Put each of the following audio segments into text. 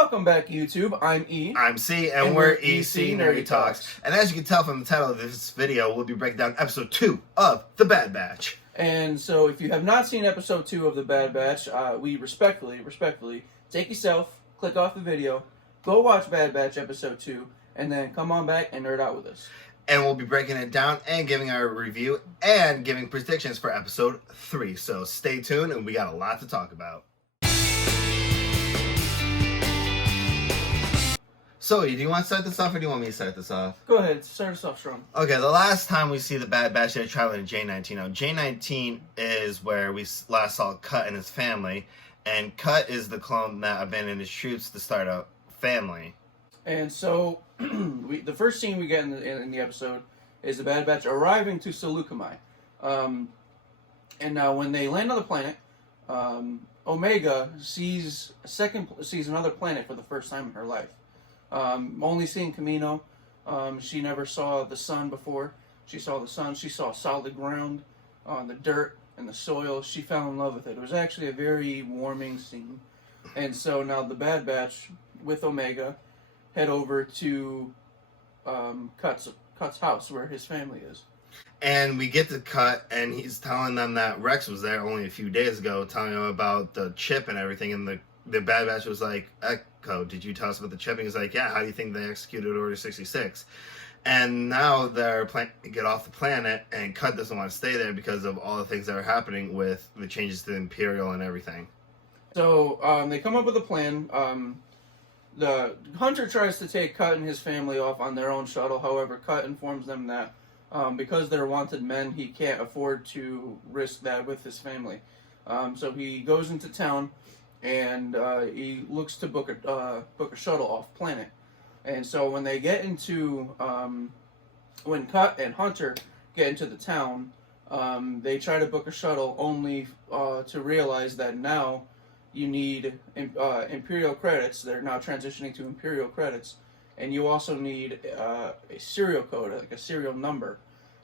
Welcome back, YouTube. I'm E. I'm C, and we're EC Nerdy Talks. And as you can tell from the title of this video, we'll be breaking down episode 2 of The Bad Batch. And so, if you have not seen episode 2 of The Bad Batch, we respectfully take yourself, click off the video, go watch Bad Batch episode 2, and then come on back and nerd out with us. And we'll be breaking it down and giving our review and giving predictions for episode 3. So stay tuned, and we got a lot to talk about. So, do you want to start this off, or do you want me to start this off? Go ahead, start us off strong. Okay, the last time we see the Bad Batch, they're traveling to J19. Now, J19 is where we last saw Cut and his family, and Cut is the clone that abandoned his troops to start a family. And so, the first scene we get in the episode is the Bad Batch arriving to Seleucami. And now, when they land on the planet, Omega sees another planet for the first time in her life. Only seeing Kamino. She never saw the sun before. She saw the sun. She saw solid ground, the dirt and the soil. She fell in love with it. It was actually a very warming scene. And so now the Bad Batch with Omega head over to Cut's house where his family is. And we get to Cut, and he's telling them that Rex was there only a few days ago, telling them about the chip and everything. And the Bad Batch was like, Echo, did you tell us about the chip? And he's like, yeah, how do you think they executed Order 66? And now they're planning to get off the planet, and Cut doesn't want to stay there because of all the things that are happening with the changes to the Imperial and everything. So they come up with a plan. The Hunter tries to take Cut and his family off on their own shuttle. However, Cut informs them that because they're wanted men, he can't afford to risk that with his family. So he goes into town, and he looks to book a shuttle off planet. And so when they get into when Cut and Hunter get into the town, they try to book a shuttle only to realize that now you need Imperial credits. They're now transitioning to Imperial credits, and you also need a serial code, like a serial number.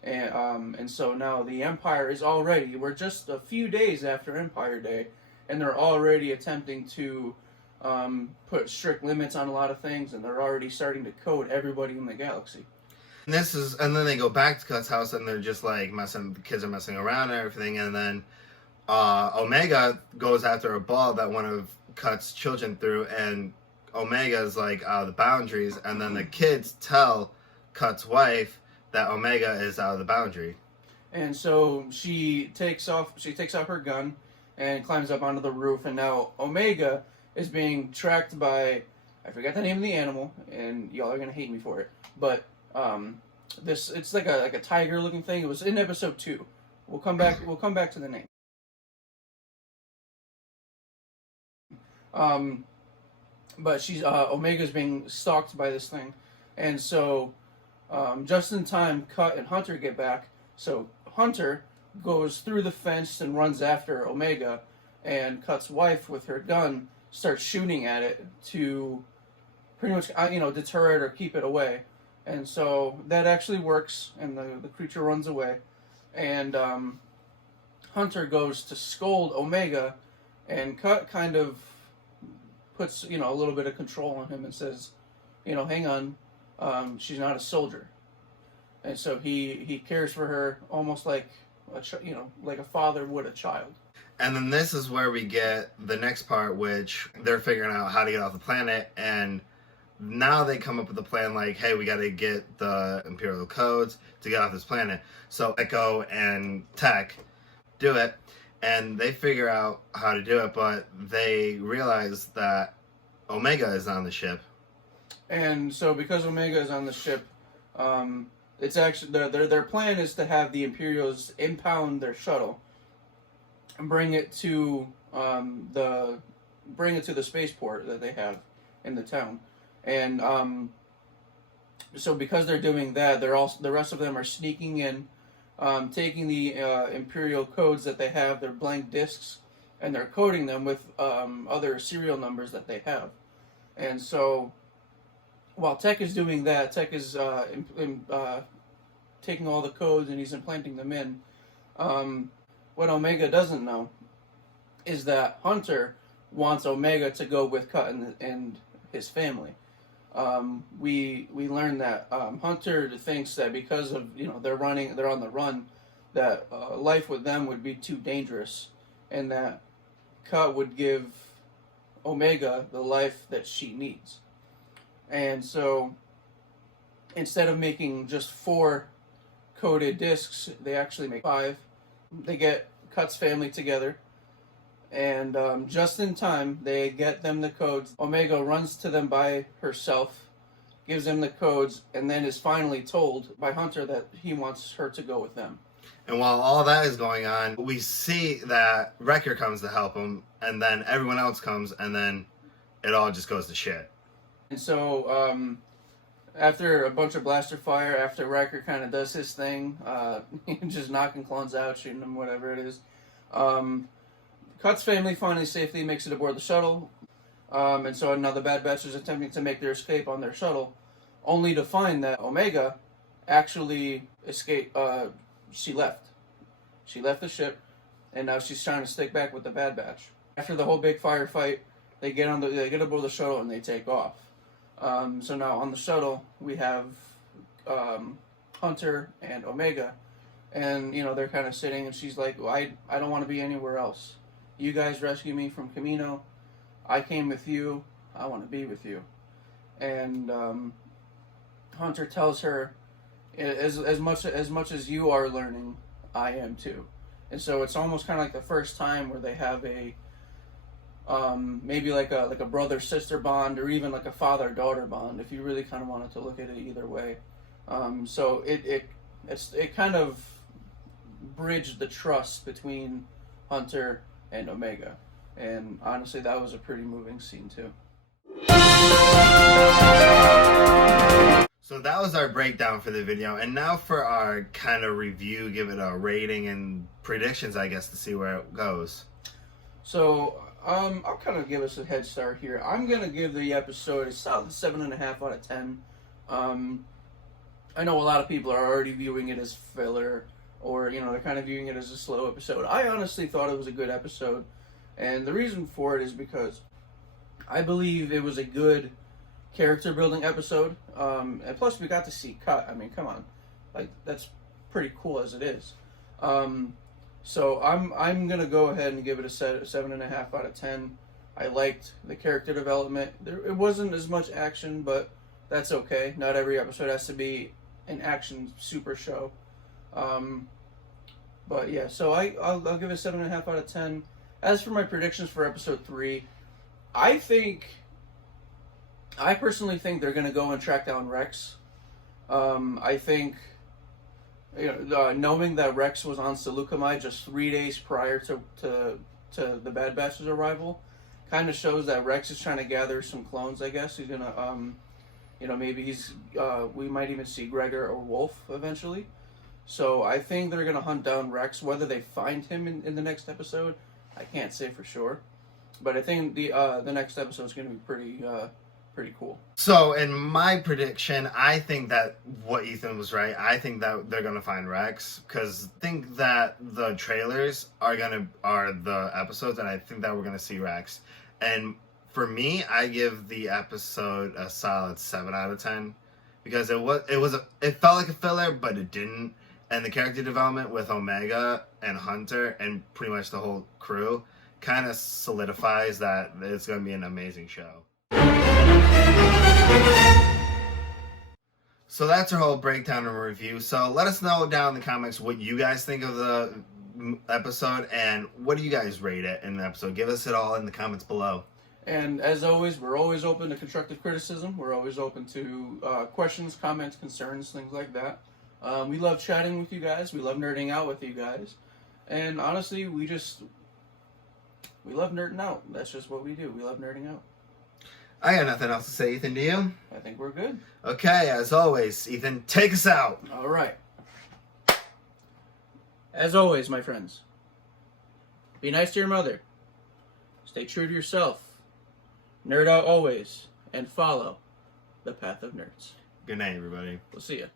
And so now the Empire is already, we're just a few days after Empire Day, and they're already attempting to put strict limits on a lot of things, and they're already starting to code everybody in the galaxy. And then they go back to Cut's house, and they're just like the kids are messing around and everything, and then Omega goes after a ball that one of Cut's children threw, and Omega's like out of the boundaries, and then the kids tell Cut's wife that Omega is out of the boundary. And so she takes off her gun and climbs up onto the roof, and now Omega is being tracked by, I forgot the name of the animal, and y'all are gonna hate me for it, but it's like a tiger looking thing. It was in episode 2. We'll come back to the name. But she's Omega's being stalked by this thing, and so just in time, Cut and Hunter get back. So Hunter goes through the fence and runs after Omega, and Cut's wife with her gun starts shooting at it to pretty much deter it or keep it away. And so that actually works, and the creature runs away, and Hunter goes to scold Omega, and Cut kind of puts a little bit of control on him and says, hang on, she's not a soldier. And so he cares for her almost like like a father would a child. And then this is where we get the next part, which they're figuring out how to get off the planet, and now they come up with a plan like, hey, we got to get the Imperial codes to get off this planet. So Echo and Tech do it, and they figure out how to do it, but they realize that Omega is on the ship. And so because Omega is on the ship, it's actually their plan is to have the Imperials impound their shuttle and bring it to the spaceport that they have in the town. And so because they're doing that, the rest of them are sneaking in, taking the Imperial codes that they have, their blank discs, and they're coding them with other serial numbers that they have. And so while Tech is doing that, Tech is taking all the codes and he's implanting them in. What Omega doesn't know is that Hunter wants Omega to go with Cut and his family. We learn that Hunter thinks that because of they're on the run, that life with them would be too dangerous, and that Cut would give Omega the life that she needs. And so instead of making just 4 coded discs, they actually make 5. They get Cut's family together, and just in time, they get them the codes. Omega runs to them by herself, gives them the codes, and then is finally told by Hunter that he wants her to go with them. And while all that is going on, we see that Wrecker comes to help him, and then everyone else comes, and then it all just goes to shit. And so, after a bunch of blaster fire, after Wrecker kind of does his thing, just knocking clones out, shooting them, whatever it is, Cut's family finally safely makes it aboard the shuttle. And so now the Bad Batch is attempting to make their escape on their shuttle, only to find that Omega actually escaped. She left. She left the ship, and now she's trying to stick back with the Bad Batch. After the whole big firefight, they get aboard the shuttle and they take off. So now on the shuttle we have Hunter and Omega, and they're kind of sitting, and she's like, well, I don't want to be anywhere else. You guys rescued me from Kamino. I came with you. I want to be with you. And Hunter tells her, as much as you are learning, I am too. And so it's almost kind of like the first time where they have a maybe like a brother-sister bond, or even like a father-daughter bond, if you really kind of wanted to look at it either way. So it kind of bridged the trust between Hunter and Omega, and honestly, that was a pretty moving scene too. So that was our breakdown for the video, and now for our kind of review, give it a rating and predictions, I guess, to see where it goes. So I'll kind of give us a head start here. I'm gonna give the episode a solid 7.5 out of 10. I know a lot of people are already viewing it as filler, or they're kind of viewing it as a slow episode. I honestly thought it was a good episode, and the reason for it is because I believe it was a good character building episode, and plus we got to see Cut. I mean, come on, like that's pretty cool as it is. So I'm gonna go ahead and give it a 7.5 out of 10. I liked the character development. It wasn't as much action, but that's okay. Not every episode has to be an action super show. But yeah, so I'll give it a 7.5 out of 10. As for my predictions for episode 3, I personally think they're gonna go and track down Rex. I think, knowing that Rex was on Seleucamide just 3 days prior to the Bad Batch's arrival, kind of shows that Rex is trying to gather some clones. I guess he's gonna, maybe we might even see Gregor or Wolf eventually. So I think they're gonna hunt down Rex. Whether they find him in the next episode, I can't say for sure. But I think the next episode is gonna be pretty cool. So in my prediction, I think that what Ethan was right. I think that they're gonna find Rex, because I think that the trailers are the episodes, and I think that we're gonna see Rex. And for me, I give the episode a solid 7 out of 10, because it felt like a filler, but it didn't. And the character development with Omega and Hunter and pretty much the whole crew kind of solidifies that it's going to be an amazing show. So that's our whole breakdown and review. So let us know down in the comments what you guys think of the episode, and what do you guys rate it in the episode. Give us it all in the comments below. And as always, we're always open to constructive criticism. We're always open to questions, comments, concerns, things like that. We love chatting with you guys. We love nerding out with you guys. And honestly, we love nerding out. That's just what we do. We love nerding out. I got nothing else to say, Ethan. Do you? I think we're good. Okay, as always, Ethan, take us out. All right. As always, my friends, be nice to your mother. Stay true to yourself. Nerd out always. And follow the path of nerds. Good night, everybody. We'll see ya.